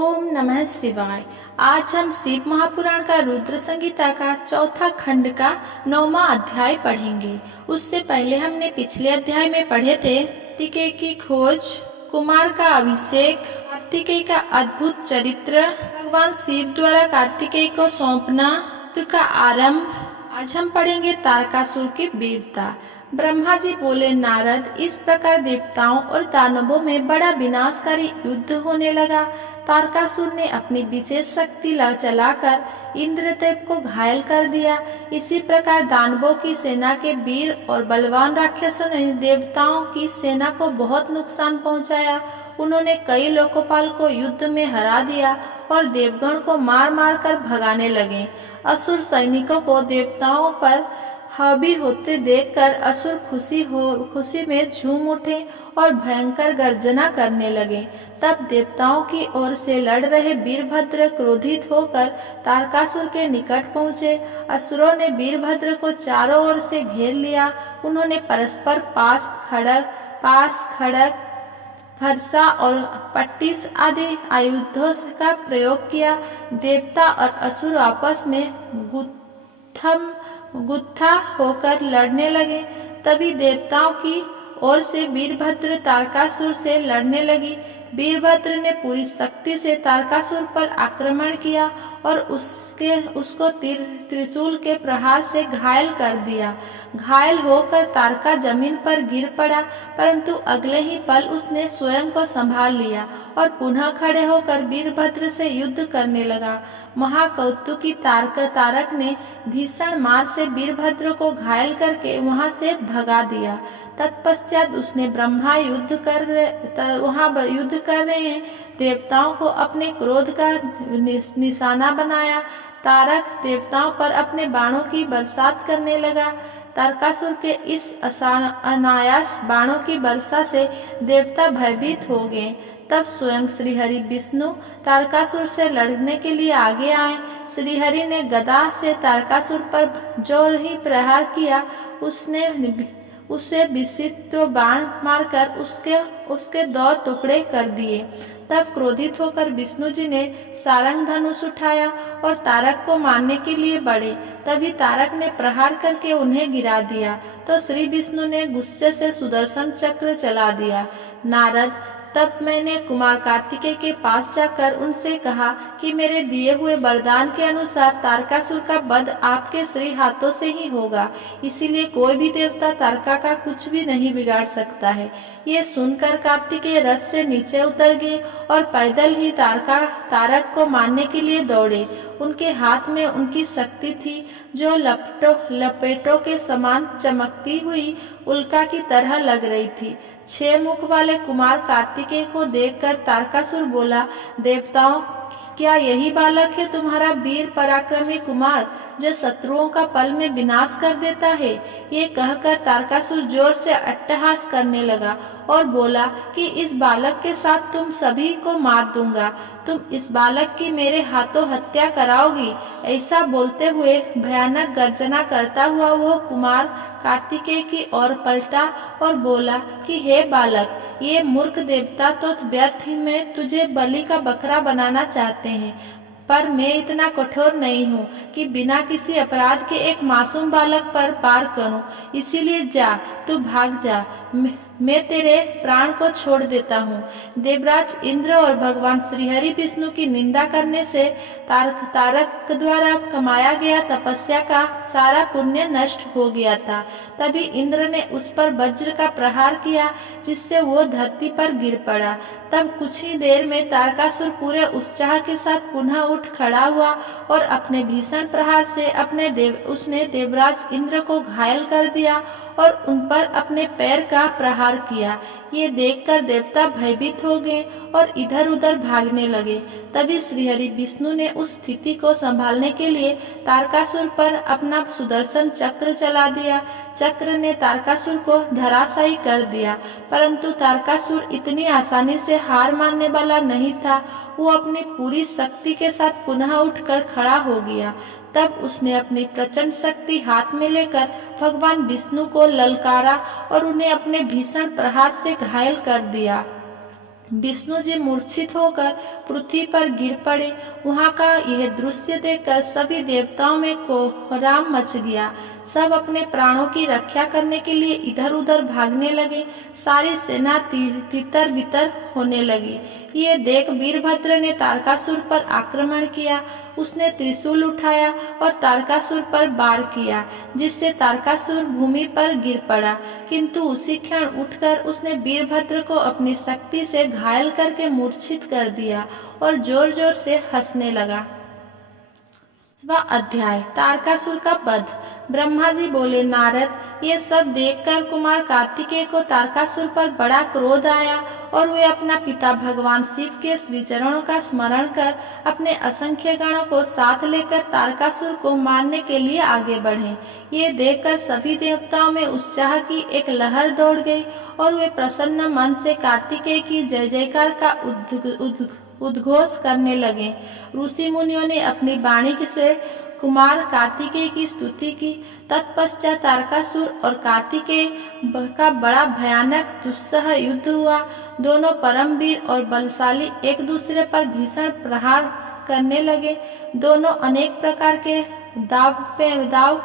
ओम नमः शिवाय। आज हम शिव महापुराण का रुद्र संहिता का चौथा खंड का 9वां अध्याय पढ़ेंगे। उससे पहले हमने पिछले अध्याय में पढ़े थे कार्तिकेय की खोज, कुमार का अभिषेक, कार्तिकेय का अद्भुत चरित्र, भगवान शिव द्वारा कार्तिकेय को सौंपना, युद्ध का आरंभ। आज हम पढ़ेंगे तारकासुर की वीरता। ब्रह्मा जी बोले, नारद, इस प्रकार देवताओं और दानवों में बड़ा विनाशकारी युद्ध होने लगा। तारकासुर ने अपनी विशेष शक्ति चलाकर इंद्रदेव को घायल कर दिया। इसी प्रकार दानवों की सेना के वीर और बलवान राक्षसों ने देवताओं की सेना को बहुत नुकसान पहुंचाया। उन्होंने कई लोकपाल को युद्ध में हरा दिया और देवगण को मार मार कर भगाने लगे। असुर सैनिकों को देवताओं पर हावी होते देखकर असुर खुशी में झूम उठे और भयंकर गर्जना करने लगे। तब देवताओं की ओर से लड़ रहे वीरभद्र क्रोधित होकर तारकासुर के निकट पहुँचे। असुरों ने वीरभद्र को चारों ओर से घेर लिया। उन्होंने परस्पर पास खड़ग, फरसा और पट्टिस आदि आयुधों का प्रयोग किया। देवता और असुर आपस में गुत्था होकर लड़ने लगे। तभी देवताओं की ओर से वीरभद्र तारकासुर से लड़ने लगी। वीरभद्र ने पूरी शक्ति से तारकासुर पर आक्रमण किया और उसको त्रिशूल के प्रहार से घायल कर दिया। घायल होकर तारका जमीन पर गिर पड़ा, परंतु अगले ही पल उसने स्वयं को संभाल लिया और पुनः खड़े होकर वीरभद्र से युद्ध करने लगा। महाकौतुकी तारक ने भीषण मार से वीरभद्र को घायल करके वहां से भगा दिया। तत्पश्चात उसने ब्रह्मा युद्ध कर रहे देवताओं को अपने क्रोध का निशाना बनाया। तारक देवताओं पर अपने बाणों की बरसात करने लगा। तारकासुर के इस अनायास बाणों की वर्षा से देवता भयभीत हो गए। तब स्वयं श्रीहरि विष्णु तारकासुर से लड़ने के लिए आगे आए। श्रीहरि ने गदा से तारकासुर पर जो ही प्रहार किया, उसे विषित बाण मारकर उसके 2 टुकड़े कर दिए। तब क्रोधित होकर विष्णु जी ने सारंग धनुष उठाया और तारक को मारने के लिए बढ़े। तभी तारक ने प्रहार करके उन्हें गिरा दिया तो श्री विष्णु ने गुस्से से सुदर्शन चक्र चला दिया। नारद, तब मैंने कुमार कार्तिकेय के पास जाकर उनसे कहा कि मेरे दिए हुए वरदान के अनुसार तारकासुर का वध आपके श्री हाथों से ही होगा, इसीलिए कोई भी देवता तारका का कुछ भी नहीं बिगाड़ सकता है। ये सुनकर कार्तिकेय रथ से नीचे उतर गए और पैदल ही तारक को मारने के लिए दौड़े। उनके हाथ में उनकी शक्ति थी जो लपेटों के समान चमकती हुई उल्का की तरह लग रही थी। 6 मुख वाले कुमार कार्तिकेय को देखकर तारकासुर बोला, देवताओं, क्या यही बालक है तुम्हारा वीर पराक्रमी कुमार जो शत्रुओं का पल में विनाश कर देता है? ये कहकर तारकासुर जोर से अट्टहास करने लगा और बोला कि इस बालक के साथ तुम सभी को मार दूंगा। तुम इस बालक की मेरे हाथों हत्या कराओगी। ऐसा बोलते हुए भयानक गर्जना करता हुआ वो कुमार कार्तिकेय की ओर पलटा और बोला कि हे बालक, ये मूर्ख देवता तो व्यर्थ ही में तुझे बलि का बकरा बनाना चाहते हैं, पर मैं इतना कठोर नहीं हूँ कि बिना किसी अपराध के एक मासूम बालक पर पार करूँ। इसीलिए जा, तू भाग जा, मैं तेरे प्राण को छोड़ देता हूँ। देवराज इंद्र और भगवान श्रीहरि विष्णु की निंदा करने से तारक द्वारा कमाया गया तपस्या का सारा पुण्य नष्ट हो गया था। तभी इंद्र ने उस पर वज्र का प्रहार किया, जिससे वो धरती पर गिर पड़ा। तब कुछ ही देर में तारकासुर पूरे उत्साह के साथ पुनः उठ खड़ा हुआ और अपने भीषण प्रहार से उसने देवराज इंद्र को घायल कर दिया और उन पर अपने पैर का प्रहार किया। ये देखकर देवता भयभीत हो गए और इधर उधर भागने लगे। तभी श्रीहरि विष्णु ने उस स्थिति को संभालने के लिए तारकासुर पर अपना सुदर्शन चक्र चला दिया। चक्र ने तारकासुर को धराशायी कर दिया, परंतु तारकासुर इतनी आसानी से हार मानने वाला नहीं था। वो अपनी पूरी शक्ति के साथ पुनः उठकर खड़ा हो गया। तब उसने अपनी प्रचंड शक्ति हाथ में लेकर भगवान विष्णु को ललकारा और उन्हें अपने भीषण प्रहार से घायल कर दिया। विष्णु जी मूर्छित होकर पृथ्वी पर गिर पड़े। वहां का यह दृश्य देखकर सभी देवताओं में कोहराम मच गया। सब अपने प्राणों की रक्षा करने के लिए इधर उधर भागने लगे। सारी सेना तितर बितर होने लगी। ये देख वीरभद्र ने तारकासुर पर आक्रमण किया। उसने त्रिशूल उठाया और तारकासुर पर वार किया, जिससे तारकासुर भूमि पर गिर पड़ा। किंतु उसी क्षण उठकर उसने वीरभद्र को अपनी शक्ति से घायल करके मूर्छित कर दिया और जोर जोर से हंसने लगा। 5वां अध्याय तारकासुर का वध। ब्रह्मा जी बोले, नारद, ये सब देखकर कुमार कार्तिकेय को तारकासुर पर बड़ा क्रोध आया और वे अपना पिता भगवान शिव के श्री चरणों का स्मरण कर अपने असंख्य गणों को साथ लेकर तारकासुर को मारने के लिए आगे बढ़े। ये देखकर सभी देवताओं में उत्साह की एक लहर दौड़ गई और वे प्रसन्न मन से कार्तिकेय की जय जयकार का उद्घोष करने लगे। ऋषि मुनियों ने अपनी वाणी से कुमार कार्तिकेय की स्तुति की। तत्पश्चात तारकासुर और कार्तिकेय का बड़ा भयानक दुस्सह युद्ध हुआ। दोनों परमवीर और बलशाली एक दूसरे पर भीषण प्रहार करने लगे। दोनों अनेक प्रकार के दाव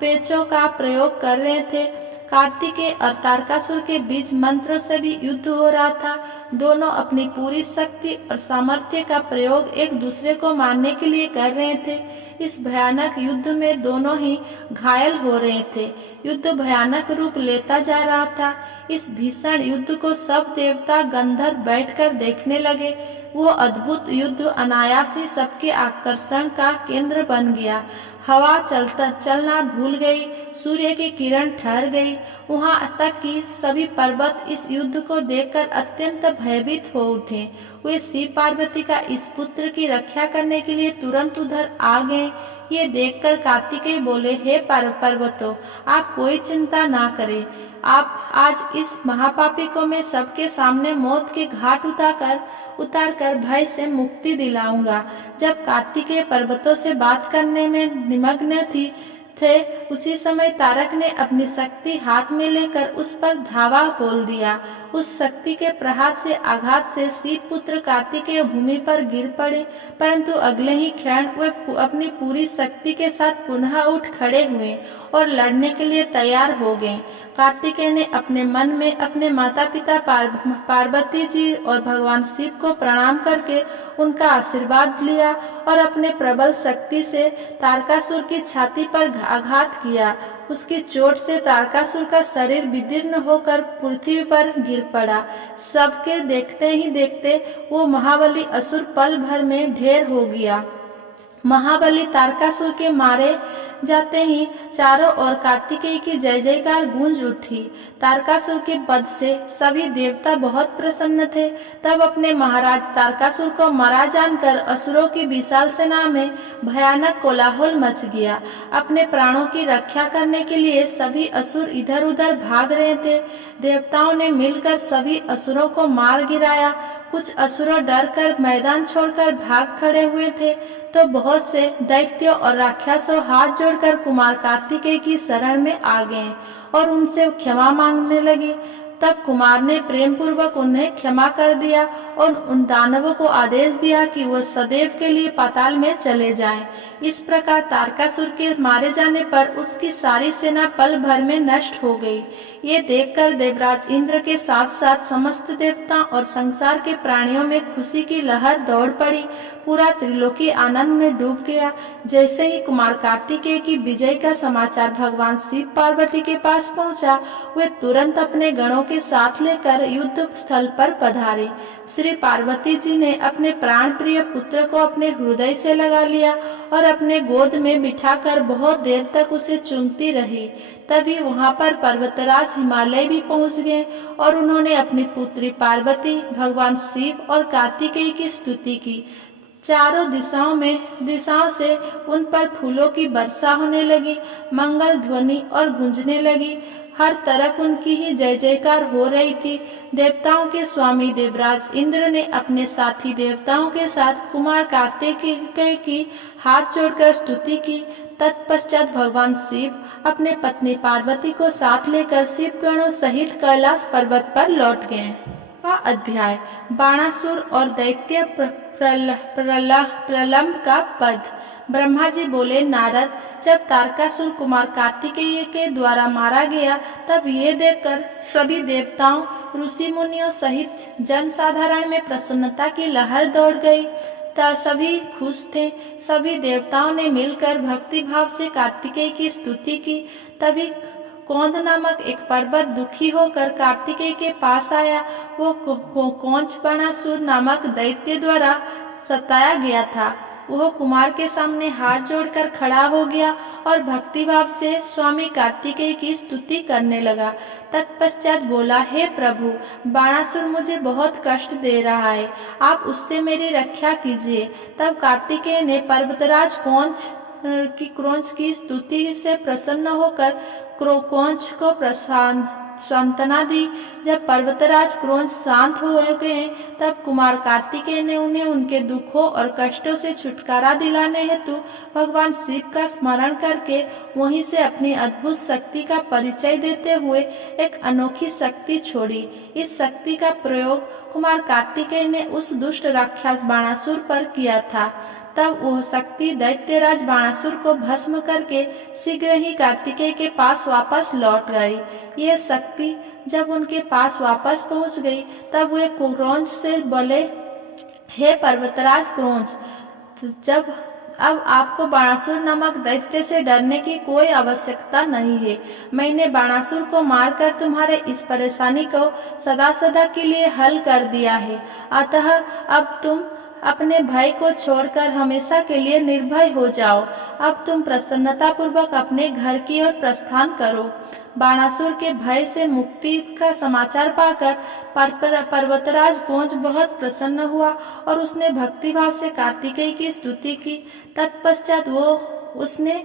पेचों का प्रयोग कर रहे थे। कार्तिकेय और तारकासुर के बीच मंत्रों से भी युद्ध हो रहा था। दोनों अपनी पूरी शक्ति और सामर्थ्य का प्रयोग एक दूसरे को मारने के लिए कर रहे थे। इस भयानक युद्ध में दोनों ही घायल हो रहे थे। युद्ध भयानक रूप लेता जा रहा था। इस भीषण युद्ध को सब देवता गंधर्व बैठकर देखने लगे। वो अद्भुत युद्ध अनायास ही सबके आकर्षण का केंद्र बन गया। हवा चलना भूल गई, सूर्य की किरण ठहर गई। वहां तक कि सभी पर्वत इस युद्ध को देखकर अत्यंत भयभीत हो उठे। वे शिव पार्वती का इस पुत्र की रक्षा करने के लिए तुरंत उधर आ गए। ये देखकर कार्तिकेय बोले, हे पर्वतों, आप कोई चिंता ना करें। आप आज इस महापापी को मैं सबके सामने मौत के घाट उतार कर भय से मुक्ति दिलाऊंगा। जब कार्तिकेय पर्वतों से बात करने में निमग्न थे, उसी समय तारक ने अपनी शक्ति हाथ में लेकर उस पर धावा बोल दिया। उस शक्ति के प्रहार से आघात से शिव पुत्र कार्तिकेय भूमि पर गिर पड़े, परंतु अगले ही क्षण वे अपनी पूरी शक्ति के साथ पुनः उठ खड़े हुए और लड़ने के लिए तैयार हो गए। कार्तिकेय ने अपने मन में अपने माता पिता पार्वती जी और भगवान शिव को प्रणाम करके उनका आशीर्वाद लिया और अपने प्रबल शक्ति से तारकासुर की छाती पर आघात किया। उसकी चोट से तारकासुर का शरीर विदीर्ण होकर पृथ्वी पर गिर पड़ा। सबके देखते ही देखते वो महाबली असुर पल भर में ढेर हो गया। महाबली तारकासुर के मारे जाते ही चारों ओर कार्तिकेय की जय जयकार गूंज उठी। तारकासुर के वध से सभी देवता बहुत प्रसन्न थे। तब अपने महाराज तारकासुर को मरा जानकर असुरों की विशाल सेना में भयानक कोलाहल मच गया। अपने प्राणों की रक्षा करने के लिए सभी असुर इधर उधर भाग रहे थे। देवताओं ने मिलकर सभी असुरों को मार गिराया। कुछ असुरों डर कर मैदान छोड़कर भाग खड़े हुए थे, तो बहुत से दैत्यों और राक्षसों हाथ जोड़कर कुमार कार्तिकेय की शरण में आ गए और उनसे क्षमा मांगने लगे। तब कुमार ने प्रेम पूर्वक उन्हें क्षमा कर दिया और उन दानवों को आदेश दिया कि वह सदैव के लिए पाताल में चले जाएं। इस प्रकार तारकासुर के मारे जाने पर उसकी सारी सेना पल भर में नष्ट हो गई। ये देखकर देवराज इंद्र के साथ साथ समस्त देवता और संसार के प्राणियों में खुशी की लहर दौड़ पड़ी। पूरा त्रिलोकी आनंद में डूब गया। जैसे ही कुमार कार्तिकेय की विजय का समाचार भगवान शिव पार्वती के पास पहुंचा, वे तुरंत अपने गणों के साथ लेकर युद्ध स्थल पर पधारे। श्री पार्वती जी ने अपने प्राण प्रिय पुत्र को अपने हृदय से लगा लिया और अपने गोद में बिठाकर बहुत देर तक उसे चूमती रही। तभी वहां पर पर्वतराज हिमालय भी पहुंच गए और उन्होंने अपनी पुत्री पार्वती, भगवान शिव और कार्तिकेय की स्तुति की। चारों दिशाओं से उन पर फूलों की वर्षा होने लगी, मंगल ध्वनि और गूंजने लगी। हर तरफ उनकी ही जय जयकार हो रही थी। देवताओं के स्वामी देवराज इंद्र ने अपने साथी देवताओं के साथ कुमार कार्तिकेय की हाथ जोड़कर स्तुति की। तत्पश्चात भगवान शिव अपने पत्नी पार्वती को साथ लेकर शिव गणों सहित कैलाश पर्वत पर लौट गए। अध्याय बाणासुर और दैत्य प्रलंब का वध। ब्रह्मा जी बोले, नारद, जब तारकासुर कुमार कार्तिकेय के द्वारा मारा गया तब ये देखकर सभी देवताओं, ऋषि मुनियों सहित जन साधारण में प्रसन्नता की लहर दौड़ गई। सभी खुश थे। सभी देवताओं ने मिलकर भक्ति भाव से कार्तिकेय की स्तुति की। तभी कौंध नामक एक पर्वत दुखी होकर कार्तिकेय के पास आया। वो कौंच बाणासुर नामक दैत्य द्वारा सताया गया था। वह कुमार के सामने हाथ जोड़कर खड़ा हो गया और भक्तिभाव से स्वामी कार्तिकेय की स्तुति करने लगा। तत्पश्चात बोला, हे प्रभु, बाणासुर मुझे बहुत कष्ट दे रहा है, आप उससे मेरी रक्षा कीजिए। तब कार्तिकेय ने पर्वतराज क्रोंच की स्तुति से प्रसन्न होकर क्रोंच को सांत्वना दी। जब पर्वतराज क्रोंच शांत हो गए तब कुमार कार्तिकेय ने उन्हें उनके दुखों और कष्टों से छुटकारा दिलाने हेतु भगवान शिव का स्मरण करके वहीं से अपनी अद्भुत शक्ति का परिचय देते हुए एक अनोखी शक्ति छोड़ी। इस शक्ति का प्रयोग कुमार कार्तिकेय ने उस दुष्ट राक्षस बाणासुर पर किया था। तब वह शक्ति दैत्यराज बाणासुर को भस्म करके शीघ्र ही कार्तिकेय के पास वापस लौट गई। यह शक्ति जब उनके पास वापस पहुंच गई तब वे क्रोंच से बोले, हे पर्वतराज क्रोंच, जब अब आपको बाणासुर नामक दैत्य से डरने की कोई आवश्यकता नहीं है। मैंने बाणासुर को मारकर तुम्हारे इस परेशानी को सदा सदा के लिए हल कर दिया है। अतः अब तुम अपने भय को छोड़कर हमेशा के लिए निर्भय हो जाओ। अब तुम प्रसन्नता पूर्वक अपने घर की ओर प्रस्थान करो। बाणासुर के भय से मुक्ति का समाचार पाकर पर्वतराज कौंच बहुत प्रसन्न हुआ और उसने भक्तिभाव से कार्तिकेय की स्तुति की। तत्पश्चात उससे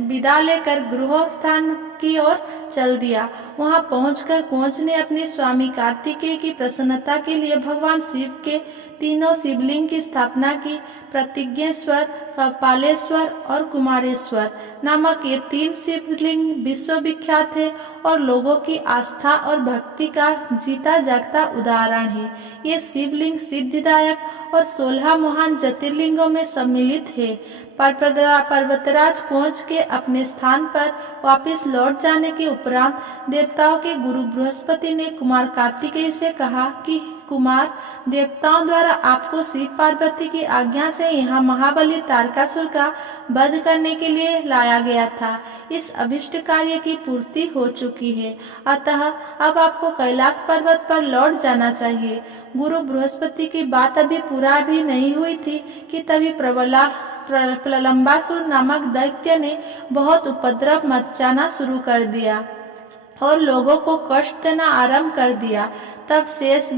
विदा लेकर गृह स्थान की ओर चल दिया। वहां पहुंचकर कौंच ने अपने स्वामी कार्तिकेय की प्रसन्नता के लिए भगवान शिव के तीनों शिवलिंग की स्थापना की। प्रतिज्ञेश्वर, कपालेश्वर और कुमारेश्वर नामक ये 3 शिवलिंग विश्वविख्यात है और लोगों की आस्था और भक्ति का जीता जागता उदाहरण है। ये शिवलिंग सिद्धिदायक और 16 महान ज्योतिर्लिंगों में सम्मिलित है। पर्वतराज कौंच के अपने स्थान पर वापस लौट जाने के उपरांत देवताओं के गुरु बृहस्पति ने कुमार कार्तिकेय से कहा कि कुमार, देवताओं द्वारा आपको शिव पार्वती की आज्ञा से यहाँ महाबली तारकासुर का वध करने के लिए लाया गया था। इस अभिष्ट कार्य की पूर्ति हो चुकी है, अतः अब आपको कैलाश पर्वत पर लौट जाना चाहिए। गुरु बृहस्पति की बात अभी पूरा भी नहीं हुई थी कि तभी प्रलंबासुर नामक दैत्य ने बहुत उपद्रव मचाना शुरू कर दिया और लोगों को कष्ट देना आरंभ कर दिया। तब शेष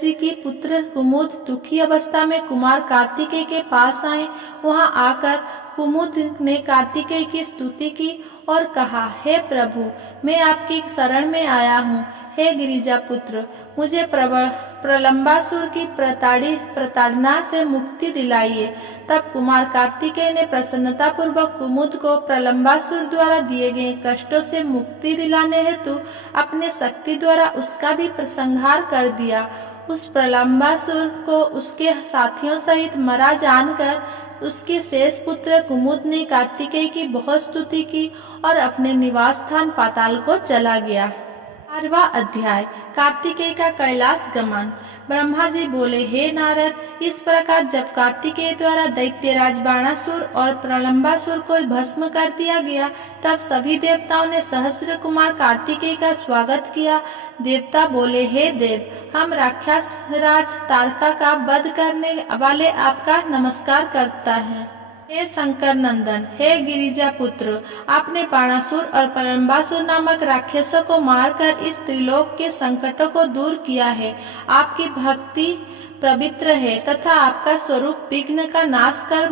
जी की पुत्र कुमुद दुखी अवस्था में कुमार कार्तिकेय के पास आए। वहां आकर कुमुद ने कार्तिकेय की स्तुति की और कहा, हे प्रभु, मैं आपकी शरण में आया हूँ। हे गिरिजा पुत्र, मुझे प्रलंबासुर की प्रताड़ना से मुक्ति दिलाइए। तब कुमार कार्तिकेय ने प्रसन्नता पूर्वक कुमुद को प्रलंबासुर द्वारा दिए गए कष्टों से मुक्ति दिलाने हेतु अपने शक्ति द्वारा उसका भी संहार कर दिया। उस प्रलंबासुर को उसके साथियों सहित मरा जानकर उसके शेष पुत्र कुमुद ने कार्तिकेय की बहुत स्तुति की और अपने निवास स्थान पाताल को चला गया। 12वां अध्याय कार्तिकेय का कैलाश गमन। ब्रह्मा जी बोले, हे नारद, इस प्रकार जब कार्तिकेय द्वारा दैत्यराज बाणासुर और प्रलंबासुर को भस्म कर दिया गया तब सभी देवताओं ने सहस्त्र कुमार कार्तिकेय का स्वागत किया। देवता बोले, हे देव, हम राक्षस राज तारका का वध करने वाले आपका नमस्कार करता है। हे शंकर नंदन, हे गिरिजा पुत्र, आपने बाणासुर और प्रलंबासुर नामक राक्षसों को मारकर इस त्रिलोक के संकटों को दूर किया है। आपकी भक्ति पवित्र है तथा आपका स्वरूप विघ्न का नाश कर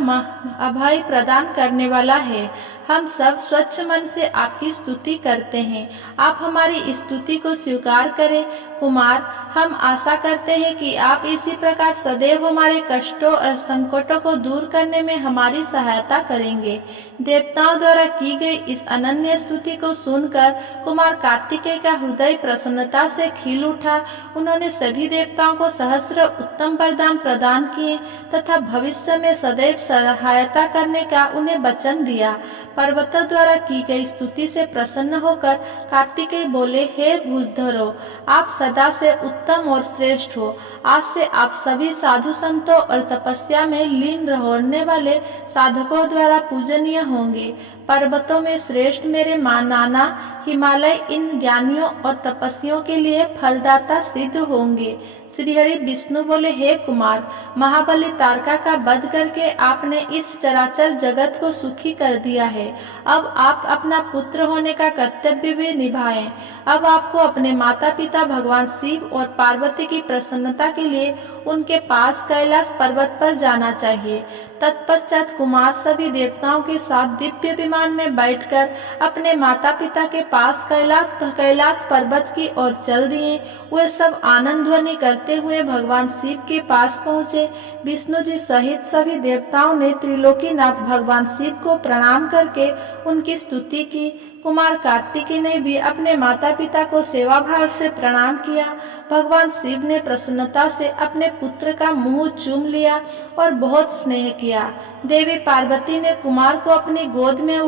अभय प्रदान करने वाला है। हम सब स्वच्छ मन से आपकी स्तुति करते हैं। आप हमारी स्तुति को स्वीकार करें। कुमार, हम आशा करते हैं कि आप इसी प्रकार सदैव हमारे कष्टों और संकटों को दूर करने में हमारी सहायता करेंगे। देवताओं द्वारा की गई इस अनन्य स्तुति को सुनकर कुमार कार्तिकेय का हृदय प्रसन्नता से खिल उठा। उन्होंने सभी देवताओं को सहस्र उत्तम वरदान प्रदान किए तथा भविष्य में सदैव सहायता करने का उन्हें वचन दिया। पर्वतों द्वारा की गई स्तुति से प्रसन्न होकर कार्तिकेय बोले, हे भूधरो, आप सदा से उत्तम और श्रेष्ठ हो। आज से आप सभी साधु संतों और तपस्या में लीन रहने वाले साधकों द्वारा पूजनीय होंगे। पर्वतों में श्रेष्ठ मेरे नाना हिमालय इन ज्ञानियों और तपस्वियों के लिए फलदाता सिद्ध होंगे। श्रीहरि विष्णु बोले, हे कुमार, महाबली तारका का वध करके आपने इस चराचर जगत को सुखी कर दिया है। अब आप अपना पुत्र होने का कर्तव्य भी निभाएं। अब आपको अपने माता पिता भगवान शिव और पार्वती की प्रसन्नता के लिए उनके पास कैलाश पर्वत पर जाना चाहिए। तत्पश्चात कुमार सभी देवताओं के साथ दिव्य विमान में बैठकर अपने माता पिता के पास कैलाश पर्वत की ओर चल दिए। वे सब आनंद ध्वनि करते हुए भगवान शिव के पास पहुँचे। विष्णु जी सहित सभी देवताओं ने त्रिलोकीनाथ भगवान शिव को प्रणाम करके उनकी स्तुति की। कुमार कार्तिकेय ने भी अपने माता पिता को सेवा भाव से प्रणाम किया। भगवान शिव ने प्रसन्नता से अपने पुत्र का मुंह चूम लिया और बहुत स्नेह किया। देवी पार्वती ने कुमार को अपनी गोद में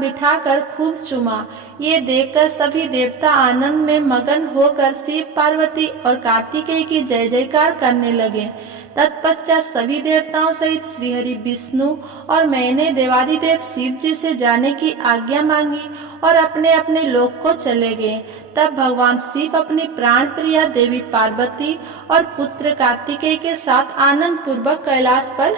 बिठाकर खूब चूमा। ये देखकर सभी देवता आनंद में मगन होकर शिव, पार्वती और कार्तिकेय की जय जयकार करने लगे। तत्पश्चात सभी देवताओं सहित श्रीहरि विष्णु और मैंने देवादिदेव शिव जी से जाने की आज्ञा मांगी और अपने अपने लोक को चले गए। तब भगवान शिव अपनी प्राण प्रिया देवी पार्वती और पुत्र कार्तिकेय के साथ आनंद पूर्वक कैलाश पर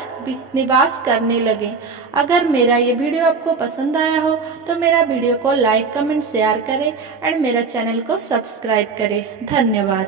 निवास करने लगे। अगर मेरा ये वीडियो आपको पसंद आया हो तो मेरा वीडियो को लाइक, कमेंट, शेयर करें और मेरा चैनल को सब्सक्राइब करें। धन्यवाद।